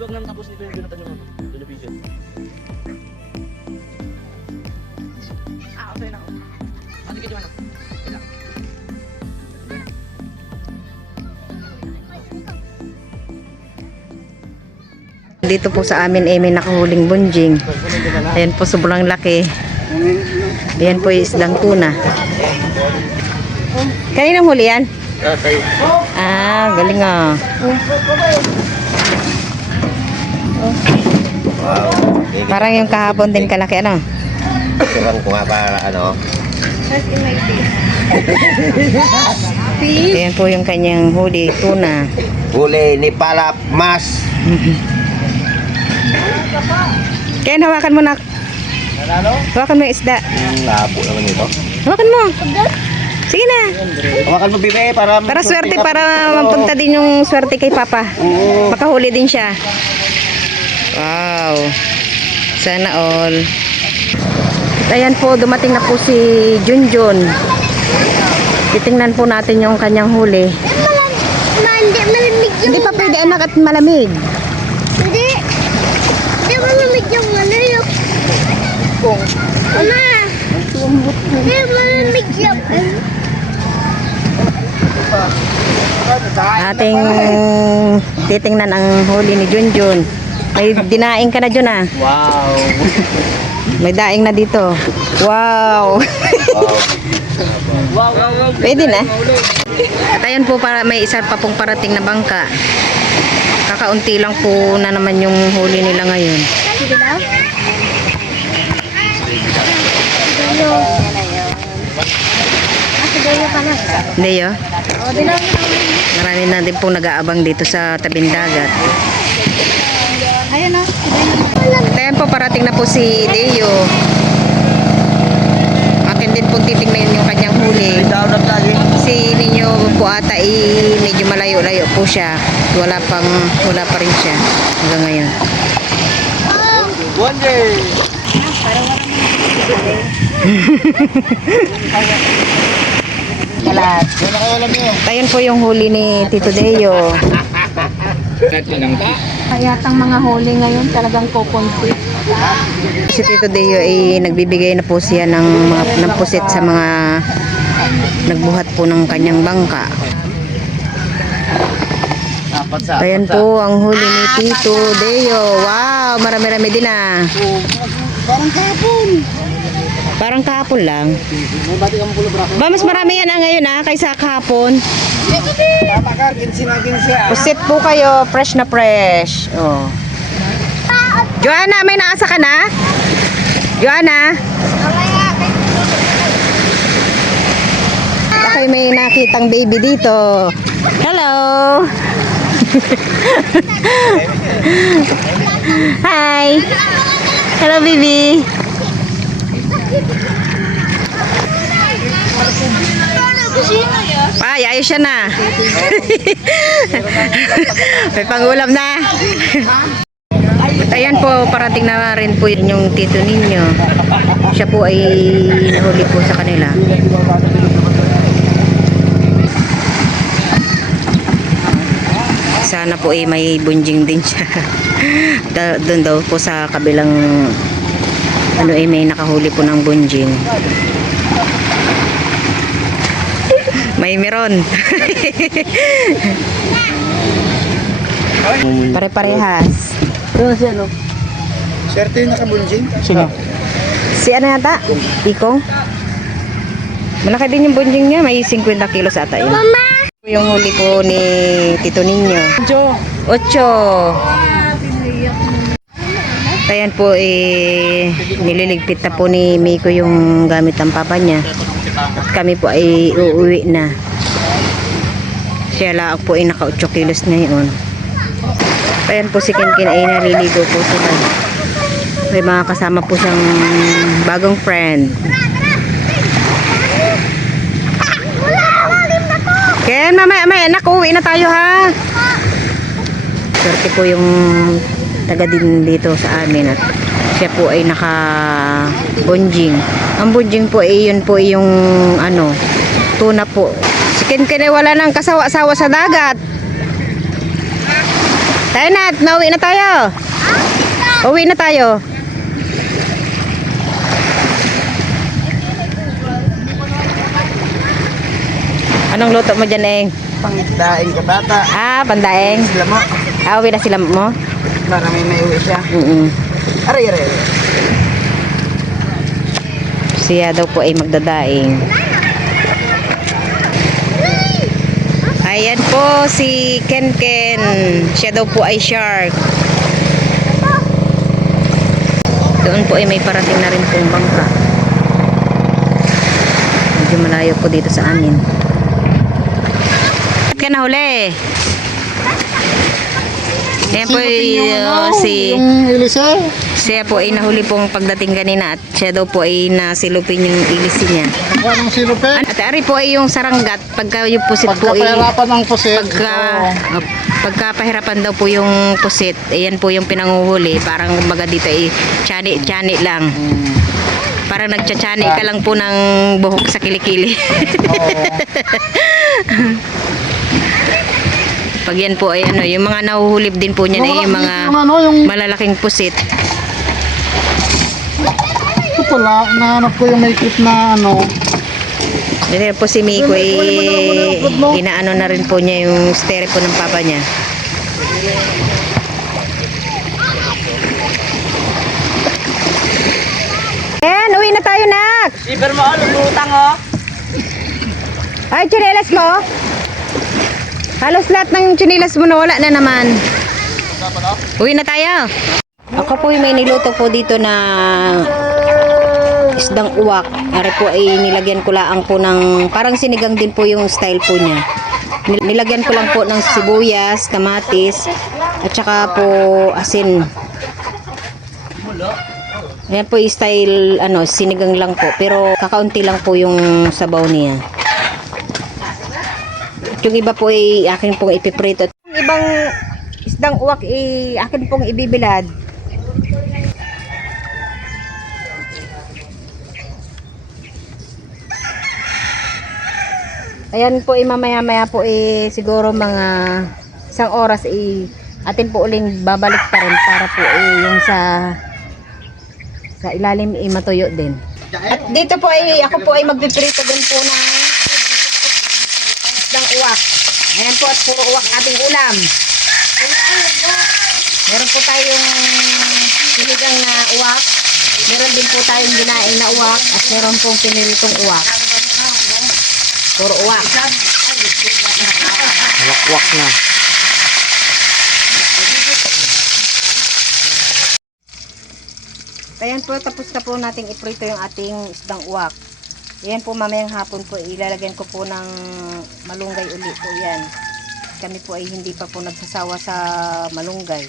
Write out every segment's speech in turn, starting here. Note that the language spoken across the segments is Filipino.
wag nang tapos nito yung Jonathan yung television. Okay na ako. Ate ka dyan, ano? Dito po sa amin ay may nakahuling bunjing. Ayan po, sobrang laki. Ayan po yung islang tuna. Kaninang huli yan? Ah, galing ah. Wow. Parang yung kahapon din kalaki, ano? Tingnan ko nga para ano. Ayan po yung kanyang huli, tuna. Huli ni Palap Mas. Kaya hawakan mo na. Hawakan mo yung isda. Labo naman ito. Hawakan mo. Sige na. Hawakan mo, Bibe, para Swerte, para mapunta din yung swerte kay Papa. Oo. Makahuli din siya. Wow. Sana all. At ayan po, dumating na po si Junjun. Titingnan po natin yung kanyang huli. Hindi malamig yung... Hindi pa pwede anak at malamig. Hindi. Hindi malamig yung ano yung... Mama. Hindi malamig yung... Ating titingnan ang huli ni Junjun. May dinaing ka na dyan ah. Wow. May daing na dito. Wow. Wow. Pwede na. At ayan po, para may isa pa pong parating na bangka. Kakaunti lang po na naman yung huli nila ngayon. Sige na. Sigayo ka na. Leo, O, dilaw. marami na din po nag-aabang dito sa tabing dagat. Ayan o. At ayan po, parating na po si Deo. Akin din po titingnan yung kanyang huli. Down up lagi. Si Ninyo po ata medyo malayo-layo po siya. Wala pa rin siya hanggang ngayon. Wonder. Kalat. Ayun po yung huli ni Tito Deo. Kayatang mga huli ngayon talagang kukunti. Si Tito Deo ay nagbibigay na po siya ng pusit sa mga nagbuhat po ng kanyang bangka. Ayan po ang huli ni Tito Deo. Wow, marami-rami din ah. Parang kapon. Parang kahapon lang. Ba, mas marami yan ngayon kaysa kahapon. Pusit po kayo, fresh na fresh. Oh. Joanna, may naasa ka na? Joanna? Baka may nakitang baby dito. Hello! Hi! Hello, baby! Ay, ayos siya na. May pangulam na. At ayan po, parating na rin po yung tito ninyo. Siya po ay nahuli po sa kanila. Sana po ay may bunjing din siya. Doon daw po sa kabilang may nakahuli po ng bunjing. May meron. Pare-parehas. Ano si ano? Swerte yung nakabunjing. Sino? Si ano yata? Ikong? Malaki din yung bunjing niya. May 50 kilos ata yun. Mama. Yung huli po ni Tito Ninyo. 8. Ayan po nililigpit na po ni Miko yung gamit ng papa niya. At kami po ay uuwi na. Siya laak po ay naka 8 kilos ngayon. Ayan po si Kinkin ay naliligo po sila. May mga kasama po siyang bagong friend. Ken, mamaya anak, uwi na tayo ha. Swerte po yung taga din dito sa amin at siya po ay naka bunjing. Ang bunjing po ay yun po yung tuna po. Si Kinkin ay wala nang kasawa-sawa sa dagat. Tayo na, nauwi na tayo. Uwi na tayo. Anong luto mo dyan, Eng? Pangdaing ka bata. Ah, pandaeng. Sila mo. Ah, uwi na sila mo? Para may uwi siya. Aray. Siya daw po ay magdadaing. Ayan po si Ken. Siya daw po ay shark. Doon po ay may parating na rin pong bangka. Medyo malayo po dito sa amin. Ka na huli. Ayan po Yung Elisa. siya po ay nahuli pong pagdating kanina at siya daw po ay nasilupin yung ilisi niya. Nakuha ng silupin. At ari po ay yung saranggat pagka yung pusit po ay Pagkapahirapan ng pusit. pagkapahirapan daw po yung pusit, ayan po yung pinanguhuli. Parang kumbaga dito ay chani lang. Parang nagchachani ka lang po ng buhok sa kilikili. Pag yan po ay ano, yung mga nahuhulib din po niyan ay yung mga malalaking pusit. Ito pala, nahanap ko yung may clip na ano. Ganyan po si Miko inaano na rin po niya yung stereo po ng papa niya. Ayan, uwi na tayo, nak. Silver mo, lumutang oh. Ay, tsinelas mo. Halos lahat ng tsinelas mo nawala na naman. Uwi na tayo. Ako po may niluto po dito na isdang uwak. Ari po ay nilagyan ko lang po ng parang sinigang din po yung style po niya. Nilagyan ko lang po ng sibuyas, kamatis, at saka po asin. Ayan po yung style ano, sinigang lang po. Pero kakaunti lang po yung sabaw niya. Yung iba po ay akin pong ipiprito. Yung ibang isdang uwak ay akin pong ibibilad. Ayan po mamaya-maya po siguro mga isang oras atin po uling babalik pa rin para po yung sa ilalim matuyo din. At dito po ako po ay magpiprito din po ng isdang uwak. Ayan po at puro uwak ating ulam. Meron po tayong sinigang na uwak. Meron din po tayong ginaing na uwak at meron pong piniritong uwak. Puro uwak. Wakwak na. Ayan po, tapos na po nating iprito yung ating isdang uwak. Ayan po, mamayang hapon po, ilalagyan ko po ng malunggay uli po yan. Kami po ay hindi pa po nagsasawa sa malunggay.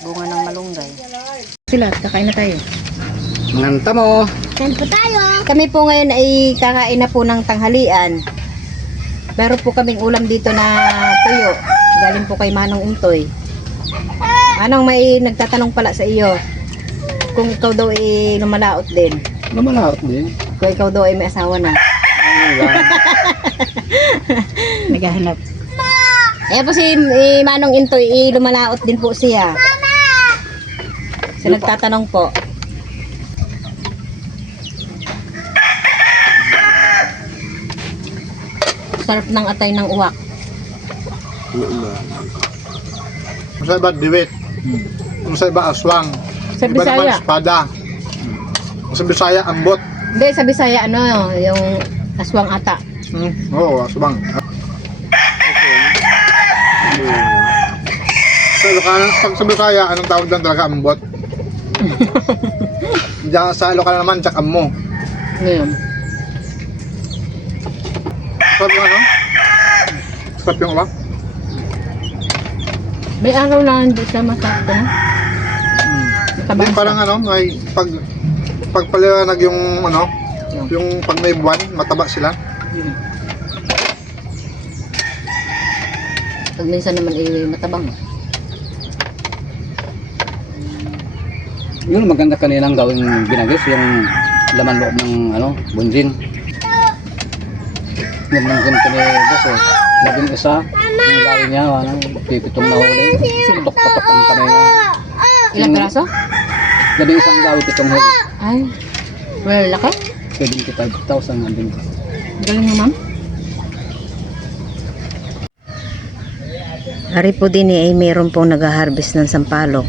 Bunga ng malunggay. Sila, kakain na tayo. Nganta mo. Saan po tayo? Kami po ngayon ay kakain na po ng tanghalian. Meron po kaming ulam dito na tuyo. Galing po kay Manong Intoy. Manong, may nagtatanong pala sa iyo. Kung ikaw daw ay lumalaot din. Lumalaot din. Kung ikaw daw ay may asawa na. Naghahanap. Ayan po si Manong Intoy, lumalaot din po siya. So nagtatanong po. Sarap ng atay ng uwak. Kung sa iba, diwit. Kung sa iba, aswang. Sa Iba naman, Bisaya. espada. Kung sa Bisaya, ambot. Hindi, sa Bisaya, ano, yung aswang ata. Oo, aswang. Sa Ilocano, pag sa Bisaya, anong tawag doon talaga, ambot? Diyan sa Ilocano naman, tsaka mo. Ngayon. Sarap yung ano? Sarap yung uwak. May araw na hindi siya masakit na. Hindi, parang ano, may pagpaliwanag yung ano, yung pag may buwan, mataba sila. Pag minsan naman matabang. Yun maganda kaninang gawing binagis yung laman loob ng ano, bunjin. Yung bunjin kanina boss eh. Naging isa, Ang gawin niya, ano, pipitong na huli. Putok-putok ang kamay niya. Ilang piraso? Gabi isang gawin, pitong huli. Ay, wala laki. 75,000 ang din. Galing mo, ma'am. Ari po din ay mayroon pong nag-harvest ng sampalok.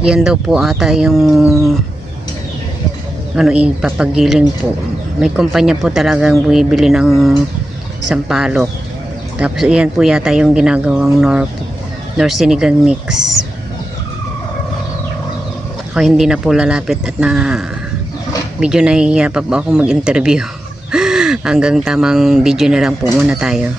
Yan daw po ata yung ano ipapagiling po. May kumpanya po talagang bumibili ng sampalok. Tapos iyan po yata yung ginagawang Nor Sinigang mix. Ako hindi na po lalapit at na medyo nahihiya pa po ako mag-interview. Hanggang tamang video na lang po muna tayo.